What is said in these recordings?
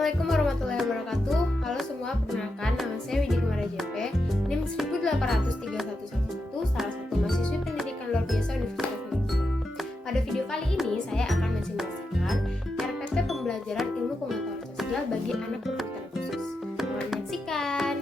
Assalamualaikum warahmatullahi wabarakatuh. Halo semua, perkenalkan nama saya Widya Kumara JP, NIM 1883111, salah satu mahasiswi pendidikan luar biasa Universitas Indonesia. Pada video kali ini saya akan mensimulasikan RPP pembelajaran ilmu pengetahuan sosial bagi anak berkebutuhan khusus. Selamat menyaksikan.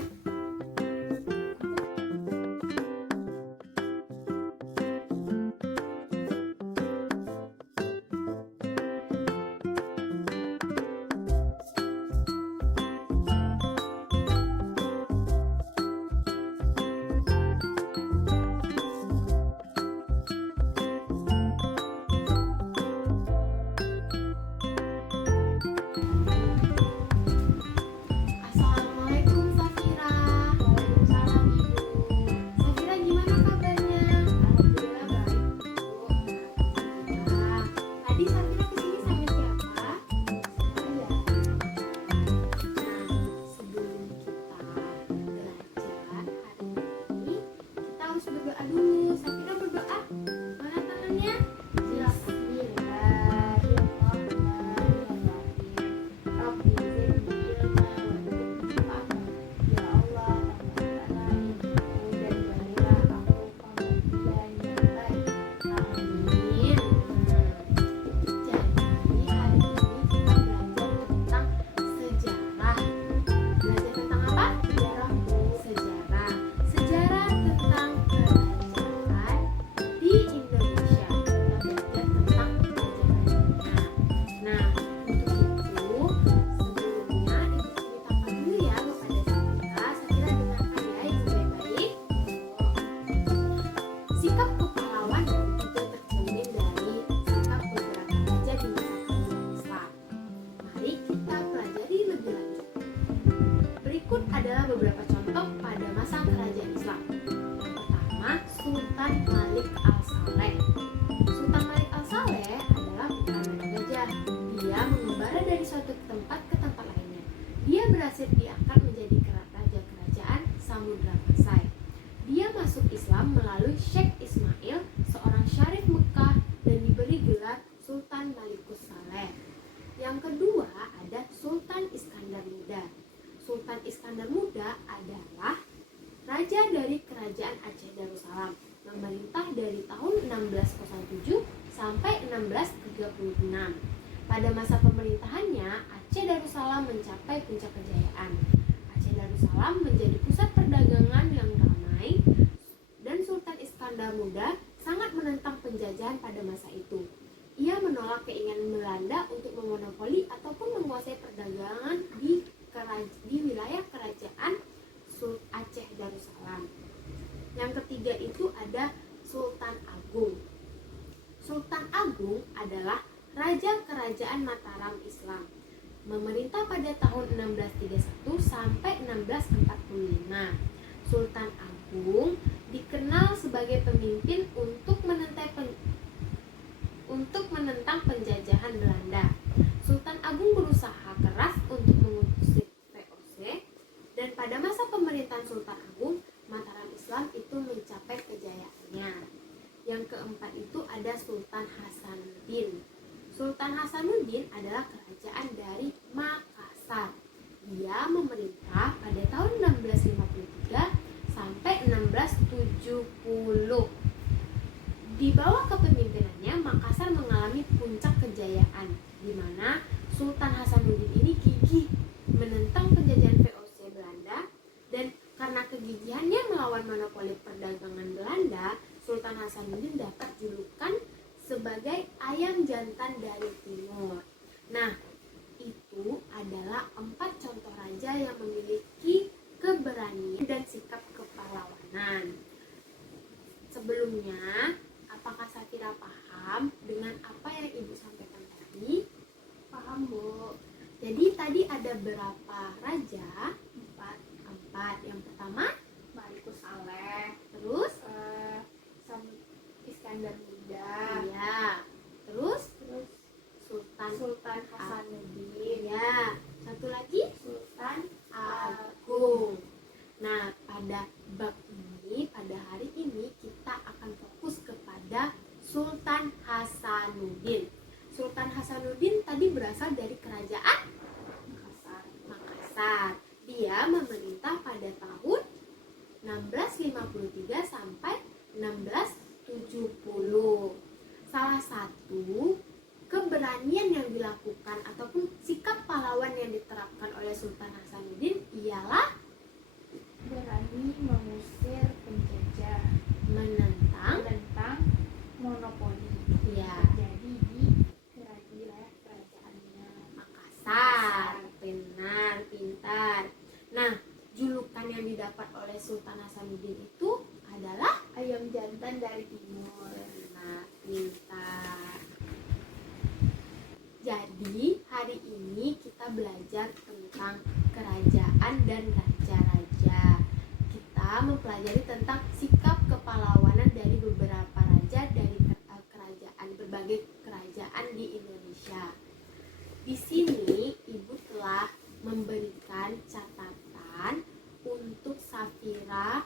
Berdoa dulu. Safira berdoa. Mana tangannya? Sikap kepahlawan juga tercermin dari sikap beberapa raja di masa kerajaan Islam. Mari kita pelajari lebih lanjut. Berikut adalah beberapa contoh pada masa kerajaan Islam. Yang pertama, Sultan Malik Al-Saleh. Sultan Malik Al-Saleh adalah putra Raja Gajah. Dia mengembara dari suatu tempat ke tempat lainnya. Dia berhasil diangkat menjadi raja kerajaan Samudra Pasai. Dia masuk Islam melalui Syekh Ismail, seorang syarif Mekah, dan diberi gelar Sultan Malikus Saleh. Yang kedua ada Sultan Iskandar Muda. Sultan Iskandar Muda adalah raja dari kerajaan Aceh Darussalam, memerintah dari tahun 1607 sampai 1636. Pada masa pemerintahannya, Aceh Darussalam mencapai puncak kejayaan. Aceh Darussalam menjadi pusat perdagangan yang ramai, dan Sultan Iskandar Muda sangat menentang penjajahan pada masa itu. Ia menolak keinginan Belanda untuk memonopoli ataupun menguasai perdagangan di wilayah kerajaan Aceh Darussalam. Yang ketiga itu ada Sultan Agung. Sultan Agung adalah raja kerajaan Mataram Islam, memerintah pada tahun 1631 sampai 1645. Sultan Agung dikenal sebagai pemimpin untuk menentang penjajahan Belanda. Sultan Agung berusaha keras untuk mengusir VOC, dan pada masa pemerintahan Sultan Agung, Mataram Islam itu mencapai kejayaannya. Yang keempat itu ada Sultan Hasanuddin. Sultan Hasanuddin adalah kerajaan dari Makassar. Dia memerintah pada tahun 1653 sampai 1670. Di bawah kepemimpinannya, Makassar mengalami puncak kejayaan, di mana Sultan Hasanuddin ini gigih menentang penjajahan VOC Belanda, dan karena kegigihannya melawan monopoli perdagangan Belanda, Sultan Hasanuddin dapat julukan sebagai ayam jantan dari timur. Nah, itu adalah 4 contoh raja yang memiliki keberanian dan sikap kepahlawanan. Sebelumnya, apakah Safira paham dengan apa yang Ibu sampaikan tadi? Paham, Bu. Jadi tadi ada berapa raja? 4. Yang pertama, Malikus Saleh, terus Iskandar Muda, iya, terus Sultan Hasanuddin, iya, satu lagi Sultan Agung. Nah, pada bab ini, pada hari ini kita akan fokus kepada Sultan Hasanuddin. Sultan Hasanuddin tadi berasal dari kerajaan Kaisar. Dia memerintah pada tahun 1653 sampai 1670. Salah satu keberanian yang dilakukan ataupun sikap pahlawan yang diterapkan oleh Sultan Hasanuddin ialah Berani mengusir penjajah, menentang monopoli ya terjadi di wilayah kerajaannya. Makassar. Benar, pintar. Nah, julukan yang didapat oleh Sultan Hasanuddin itu adalah Ayam jantan dari timur. benar, pintar. Jadi, hari ini kita belajar tentang kerajaan dan raja-raja. Kita mempelajari tentang sikap kepahlawanan dari beberapa raja dari berbagai kerajaan di Indonesia. Di sini Ibu telah memberikan catatan untuk Safira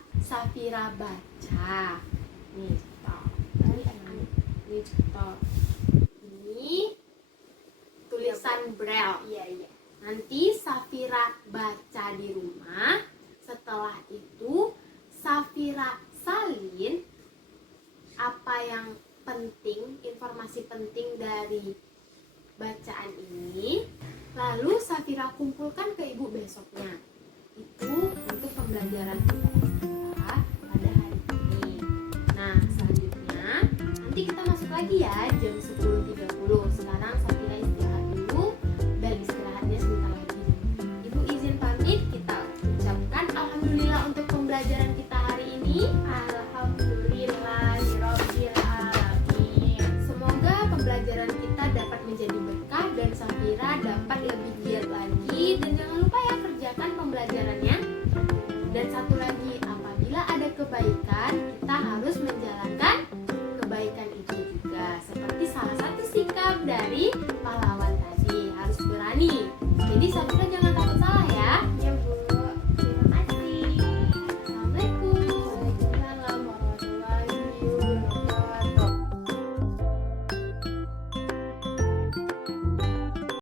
baca. Nih, contoh. Ini contoh. Ini tulisan Braille. Iya. Nanti Safira baca di rumah. Setelah itu Safira salin apa yang penting, informasi penting dari bacaan ini. Lalu Safira kumpulkan ke Ibu besoknya. Itu untuk pembelajaran kita pada hari ini. Nah, selanjutnya nanti kita masuk lagi ya jam 10.30. Sekarang Safira istirahat dulu dan istirahatnya sebentar lagi. Ibu izin pamit, kita ucapkan alhamdulillah untuk pembelajaran kita hari ini. Alhamdulillahirabbil alamin. Semoga pembelajaran kita dapat menjadi berkah dan Safira dapat lebih giat lagi. Dan jangan lupa ya kerjakan pembelajaran